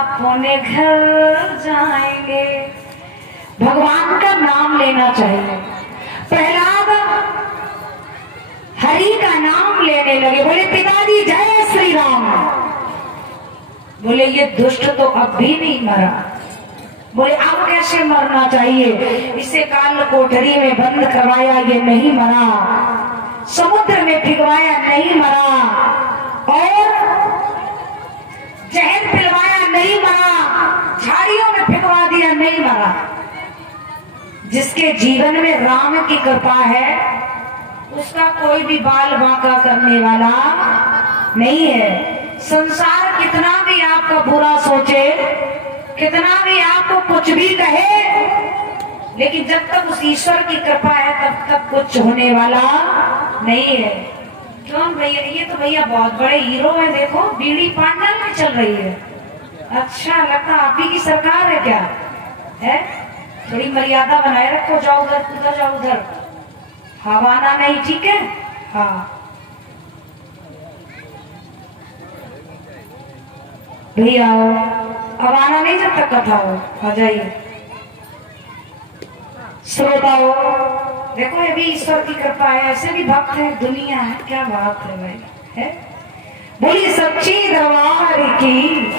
अपने घर जाएंगे। भगवान का नाम लेना चाहिए। प्रहलाद हरि का नाम लेने लगे, बोले पिताजी जय श्री राम। बोले ये दुष्ट तो अब भी नहीं मरा। बोले अब कैसे मरना चाहिए? इसे काल कोठरी में बंद करवाया, ये नहीं मरा। समुद्र में भिगवाया, नहीं मरा। और जहर पिलवाया, नहीं मरा। झाड़ियों में भिगवा दिया, नहीं मरा। जिसके जीवन में राम की कृपा है उसका कोई भी बाल बांका करने वाला नहीं है। संसार कितना भी आपका बुरा सोचे, कितना भी आपको कुछ भी कहे, लेकिन जब तक उस ईश्वर की कृपा है तब तक कुछ होने वाला नहीं है। क्यों भैया? ये तो भैया बहुत बड़े हीरो हैं। देखो बीड़ी पांडल में चल रही है। अच्छा लगता आप ही की सरकार है क्या? है थोड़ी मर्यादा बनाए रखो। जाओ उधर, उधर जाओ, उधर हवाना नहीं, ठीक है? हाँ भैया अब आना नहीं जब तक कथा हो। आ जाइए श्रोताओ। देखो ये भी ईश्वर की कृपा है। ऐसे भी भक्त है, दुनिया है, क्या बात है भाई। है बोली सच्ची दरबार की।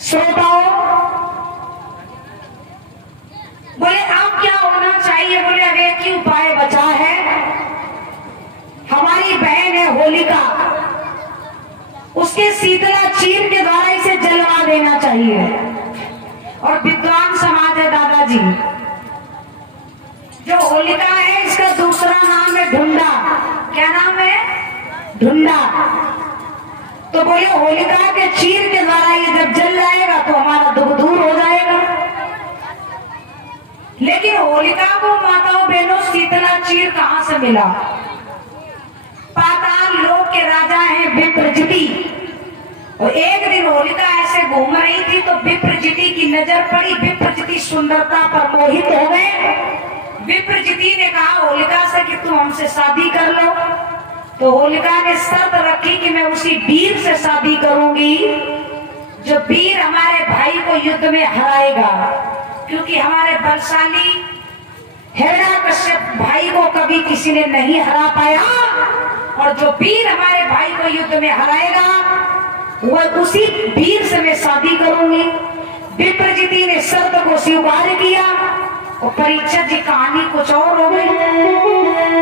श्रोताओ बोले आप क्या होना चाहिए? बोले अब एक ही उपाय बचा है। हमारी बहन है होलिका, उसके शीतला चीर के द्वारा इसे जलवा देना चाहिए। और विद्वान समाज है दादाजी, जो होलिका है इसका दूसरा नाम है ढूंढा। क्या नाम है? ढूंढा। तो बोले होलिका के चीर के द्वारा ये जब जल जाएगा तो हमारा दुख दूर हो जाएगा। लेकिन होलिका को माताओं बहनों शीतला चीर कहां से मिला? पाताल लोक के राजा हैं विप्रजिति। और एक दिन होलिका ऐसे घूम रही थी तो विप्रजिति की नजर पड़ी। विप्रजिति सुंदरता पर मोहित हो गए। विप्रजिति ने कहा होलिका से कि तुम हमसे शादी कर लो। तो होलिका ने शर्त रखी कि मैं उसी वीर से शादी करूंगी जो वीर हमारे भाई को युद्ध में हराएगा। क्योंकि हमारे बलशाली हिरण्याकश्यप भाई को कभी किसी ने नहीं हरा पाया। और जो वीर हमारे भाई को युद्ध में हराएगा वह उसी वीर से मैं शादी करूंगी। विप्रजिति ने शर्त को स्वीकार किया। और परीक्षित जी कहानी कुछ और हो गई।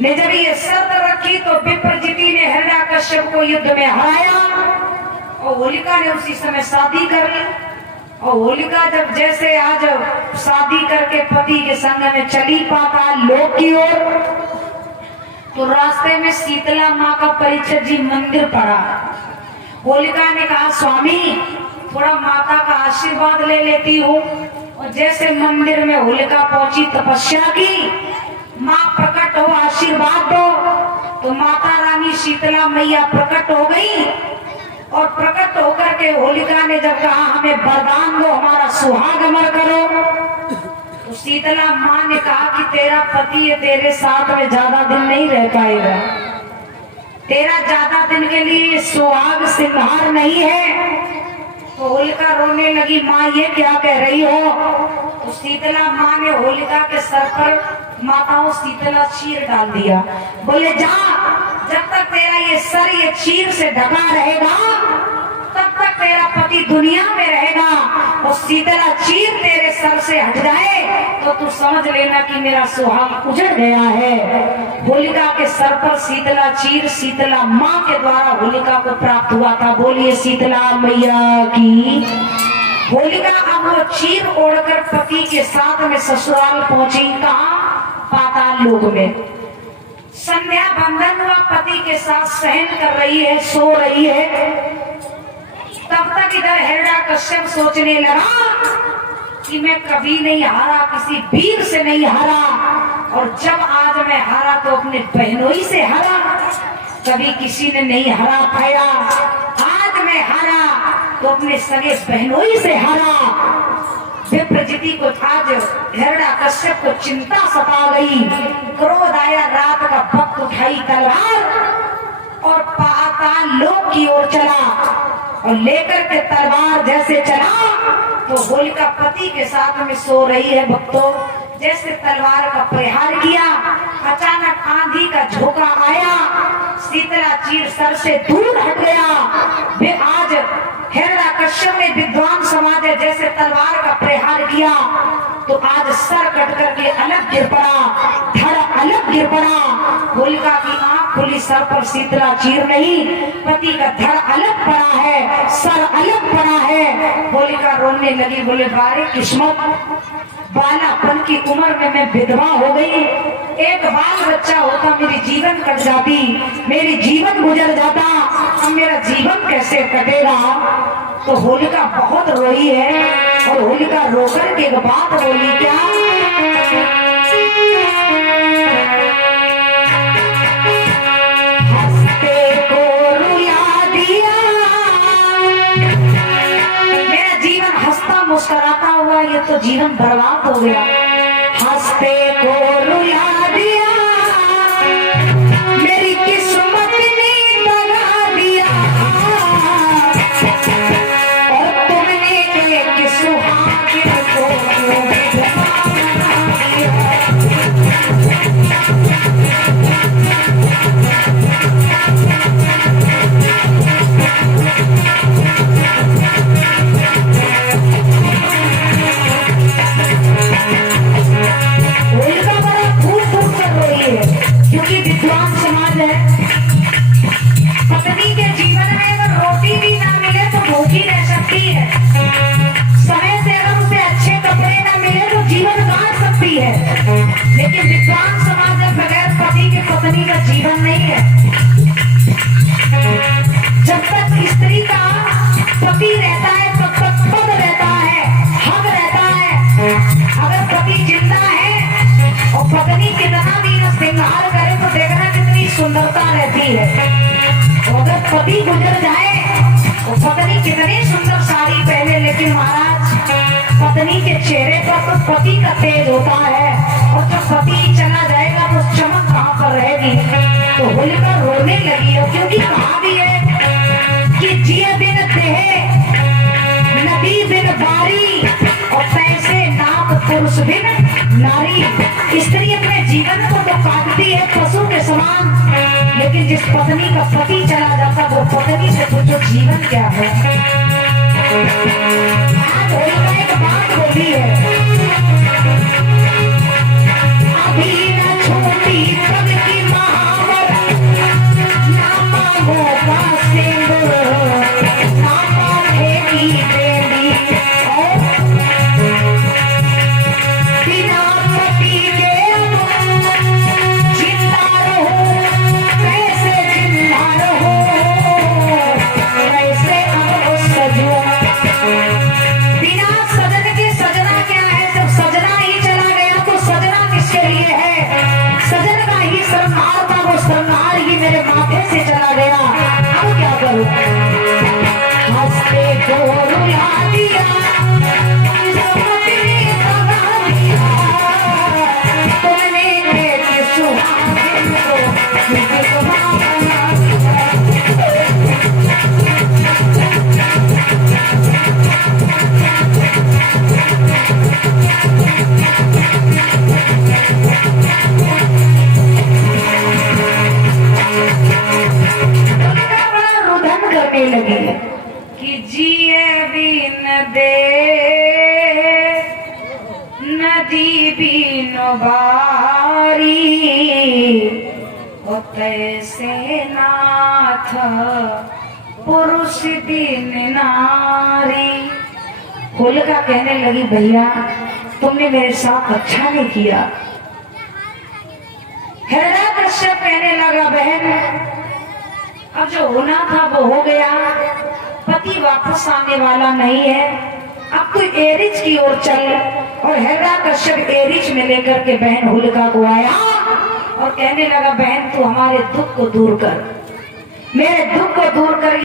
ने जब ये शर्त रखी तो विप्रजिति ने हिरण्याकश्यप को युद्ध में हराया और होलिका ने उसी समय शादी कर ली। और होलिका जब जैसे आज शादी करके पति के संग में चली पाताल लोक की ओर, तो रास्ते में शीतला माँ का परीक्षित जी मंदिर पड़ा। होलिका ने कहा स्वामी थोड़ा माता का आशीर्वाद ले लेती हूँ। और जैसे मंदिर में होलिका पहुंची, तपस्या की, माँ प्रकट हो आशीर्वाद दो। तो माता रानी शीतला मैया प्रकट हो गई। और प्रकट होकर के होलिका ने जब कहा हमें वरदान दो, हमारा सुहाग अमर करो, तो शीतला माँ ने कहा कि तेरा पति तेरे साथ में ज्यादा दिन नहीं रह पाएगा, तेरा ज्यादा दिन के लिए सुहाग सिंगार नहीं है। तो होलिका रोने लगी, माँ ये क्या कह रही हो? तो शीतला माँ ने होलिका के सर पर माताओं शीतला चीर डाल दिया। बोले जा, जब तक तेरा ये सर ये चीर से ढका रहेगा तब तक तेरा पति दुनिया में रहेगा, और शीतला चीर तेरे सर से हट जाए तो तू समझ लेना कि मेरा सुहाग उजड़ गया है। होलिका के सर पर शीतला चीर शीतला माँ के द्वारा होलिका को प्राप्त हुआ था। बोलिए शीतला मैया की। होलिका अब वो चीर ओढ़कर पति के साथ में ससुराल पहुंची। कहाँ? पाताल लोक में। संध्या बंधन हुआ, पति के साथ सहन कर रही है, सो रही है। तब तक इधर हिरण्यकश्यप सोचने लगा कि मैं कभी नहीं हारा, किसी वीर से नहीं हारा, और जब आज मैं हारा तो अपने बहनोई से हारा, कभी किसी ने नहीं हरा पाया। आज मैं हारा तो अपने सगे बहनोई से हारा। विप्रजिति को आज हिरण्यकश्यप को चिंता सता गई, क्रोध आया, रात का वक्त उठाई तलवार और पाताल लोक की ओर चला, और लेकर के तलवार जैसे चला तो होलिका पति के साथ में सो रही है। भक्तों, जैसे तलवार का प्रहार किया, अचानक आंधी का झोंका आया, शीतला चीर सर से दूर हट गया। वे आज हिरण्यकश्यप ने विद्वान समाज है, जैसे तलवार का प्रहार किया तो आज सर कट करके अलग गिर पड़ा, धड़ अलग गिर पड़ा। होलिका की आंख खुली, सर पर शीतला चीर नहीं, पति का धड़ अलग पड़ा है, सर अलग पड़ा है। होलिका रोने लगी, बोले बारे किस्मत, बालापन की उम्र में मैं विधवा हो गई, एक बाल बच्चा होता मेरी जीवन कट जाती, मेरी जीवन गुजर जाता, अब मेरा जीवन कैसे कटेगा। तो होलिका बहुत रोई है, और होलिका रोकर के एक बात बोली, क्या? हंसते को रुला दिया, मेरा जीवन हंसता मुस्कुराता हुआ ये तो जीवन बर्बाद हो गया। हंसते को रुला दिया, मेरी किस्मत ने बना दिया, और तुमने एक सुहागिन को बना दिया। क्योंकि विद्वान समाज है, पत्नी के जीवन में अगर रोटी भी ना मिले तो भूखी रह सकती है, समय से अगर उसे अच्छे कपड़े ना मिले तो जीवन काट सकती है, लेकिन विद्वान समाज में बगैर पति के पत्नी का जीवन नहीं है। जब तक स्त्री का पति रहता है तब तक पद रहता है, हक रहता है। अगर पति जिंदा है और पत्नी कितना भी श्रृंगार करे तो देखना कितनी सुंदरता रहती है, और अगर पति गुजर जाए तो पत्नी कितनी सुंदर साड़ी पहने, लेकिन महाराज पत्नी के चेहरे पर तो पति का तेज होता है, और जब पति चला जाएगा तो चमक कहाँ पर रहेगी। तो होलिका रोने लगी है, क्योंकि कहा भी है कि जिए बिन देहे, नदी बिन बारी, और पैसे नाम पुरुष बिन नारी। स्त्री अपने जीवन को तो काटती है पशु के समान, लेकिन जिस पत्नी का पति चला जाता वो पत्नी से पूछो जीवन क्या है। आज होलिका एक बात बोली है, अभी न छोटी पग की महावर, ना मांगो का सिंदूर, ना पाखेगी बेली, और बिना पति के जिंदा रहो, कैसे जिंदा रहो, कैसे अब सजो। बिना सजन के सजना क्या है? नदी बीन बारी ओ तैसे नाथ पुरुष बिन नारी। होलिका कहने लगी भैया तुमने मेरे साथ अच्छा नहीं किया। हिरण्यकश्यप कहने लगा बहन अब जो होना था वो हो गया, पति वापस आने वाला नहीं है, अब तू एरिज की ओर चल। और हिरण्यकश्यप एरिज में लेकर के बहन होलिका को आया और कहने लगा बहन तू हमारे दुख को दूर कर, मेरे दुख को दूर कर।